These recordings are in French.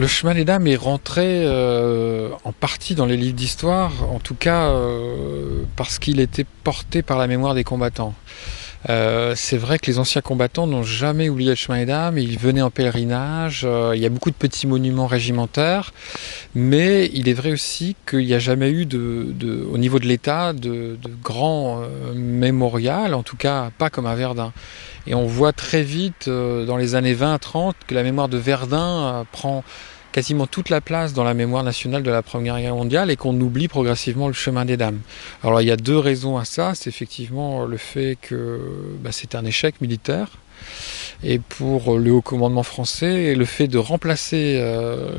Le chemin des dames est rentré en partie dans les livres d'histoire, en tout cas parce qu'il était porté par la mémoire des combattants. C'est vrai que les anciens combattants n'ont jamais oublié le chemin des dames, ils venaient en pèlerinage, il y a beaucoup de petits monuments régimentaires, mais il est vrai aussi qu'il n'y a jamais eu au niveau de l'État de grands mémorials, en tout cas pas comme à Verdun. Et on voit très vite, dans les années 20-30, que la mémoire de Verdun prend quasiment toute la place dans la mémoire nationale de la Première Guerre mondiale et qu'on oublie progressivement le chemin des dames. Alors il y a deux raisons à ça. C'est effectivement le fait que c'est un échec militaire. Et pour le haut commandement français, le fait de remplacer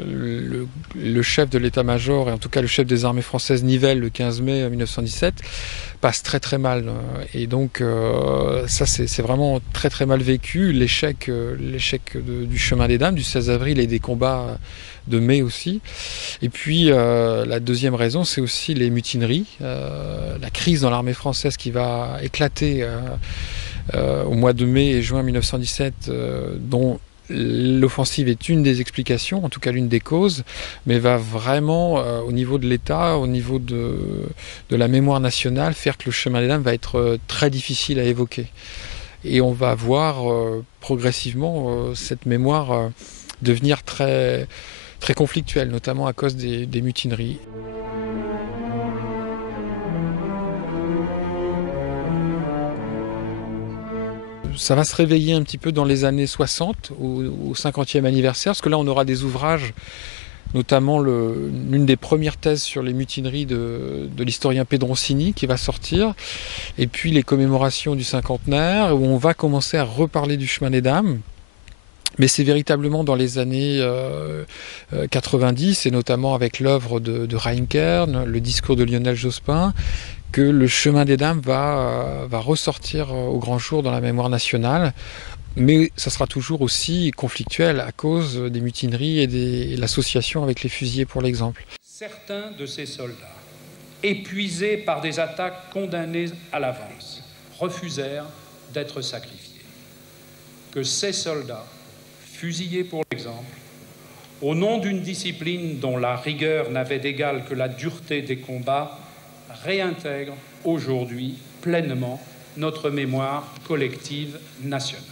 le chef de l'état-major, et en tout cas le chef des armées françaises Nivelle le 15 mai 1917, passe très très mal. Et donc ça c'est vraiment très très mal vécu, l'échec du chemin des dames du 16 avril et des combats de mai aussi. Et puis la deuxième raison, c'est aussi les mutineries, la crise dans l'armée française qui va éclater au mois de mai et juin 1917, dont l'offensive est une des explications, en tout cas l'une des causes, mais va vraiment, au niveau de l'État, au niveau de la mémoire nationale, faire que le chemin des dames va être très difficile à évoquer. Et on va voir progressivement cette mémoire devenir très, très conflictuelle, notamment à cause des mutineries. Ça va se réveiller un petit peu dans les années 60, au 50e anniversaire, parce que là on aura des ouvrages, notamment l'une des premières thèses sur les mutineries de l'historien Pedroncini qui va sortir, et puis les commémorations du cinquantenaire, où on va commencer à reparler du chemin des dames. Mais c'est véritablement dans les années 90, et notamment avec l'œuvre de Reinkern, le discours de Lionel Jospin, que le chemin des dames va ressortir au grand jour dans la mémoire nationale. Mais ça sera toujours aussi conflictuel à cause des mutineries et de l'association avec les fusillés, pour l'exemple. Certains de ces soldats, épuisés par des attaques condamnées à l'avance, refusèrent d'être sacrifiés. Que ces soldats, fusillés pour l'exemple, au nom d'une discipline dont la rigueur n'avait d'égal que la dureté des combats, réintègrent aujourd'hui pleinement notre mémoire collective nationale.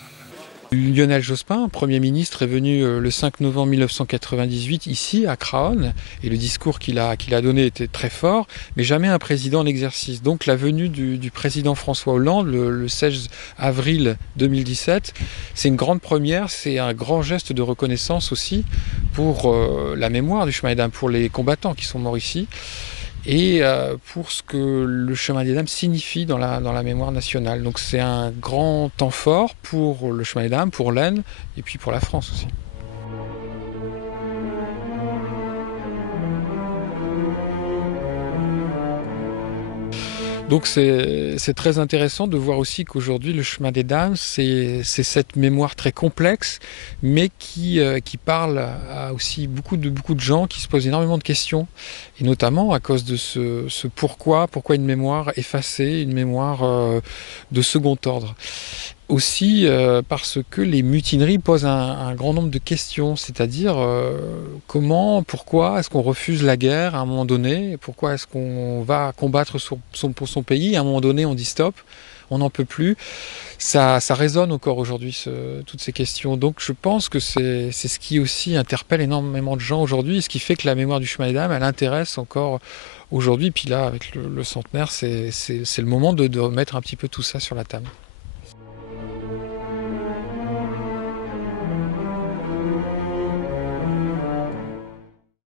Lionel Jospin, Premier ministre, est venu le 5 novembre 1998 ici à Craonne, et le discours qu'il a donné était très fort, mais jamais un président en exercice. Donc la venue du président François Hollande le 16 avril 2017, c'est une grande première, c'est un grand geste de reconnaissance aussi pour la mémoire du chemin des dames, pour les combattants qui sont morts ici, et pour ce que le chemin des dames signifie dans la mémoire nationale. Donc c'est un grand temps fort pour le chemin des dames, pour l'Aisne, et puis pour la France aussi. Donc c'est très intéressant de voir aussi qu'aujourd'hui le chemin des dames, c'est cette mémoire très complexe, mais qui parle à aussi beaucoup de gens qui se posent énormément de questions, et notamment à cause de ce pourquoi une mémoire effacée, une mémoire de second ordre. Aussi parce que les mutineries posent un grand nombre de questions, c'est-à-dire pourquoi est-ce qu'on refuse la guerre à un moment donné, pourquoi est-ce qu'on va combattre pour son pays, à un moment donné on dit stop, on n'en peut plus. Ça résonne encore aujourd'hui, toutes ces questions. Donc je pense que c'est ce qui aussi interpelle énormément de gens aujourd'hui, et ce qui fait que la mémoire du chemin des dames, elle intéresse encore aujourd'hui. Puis là, avec le centenaire, c'est le moment de remettre un petit peu tout ça sur la table.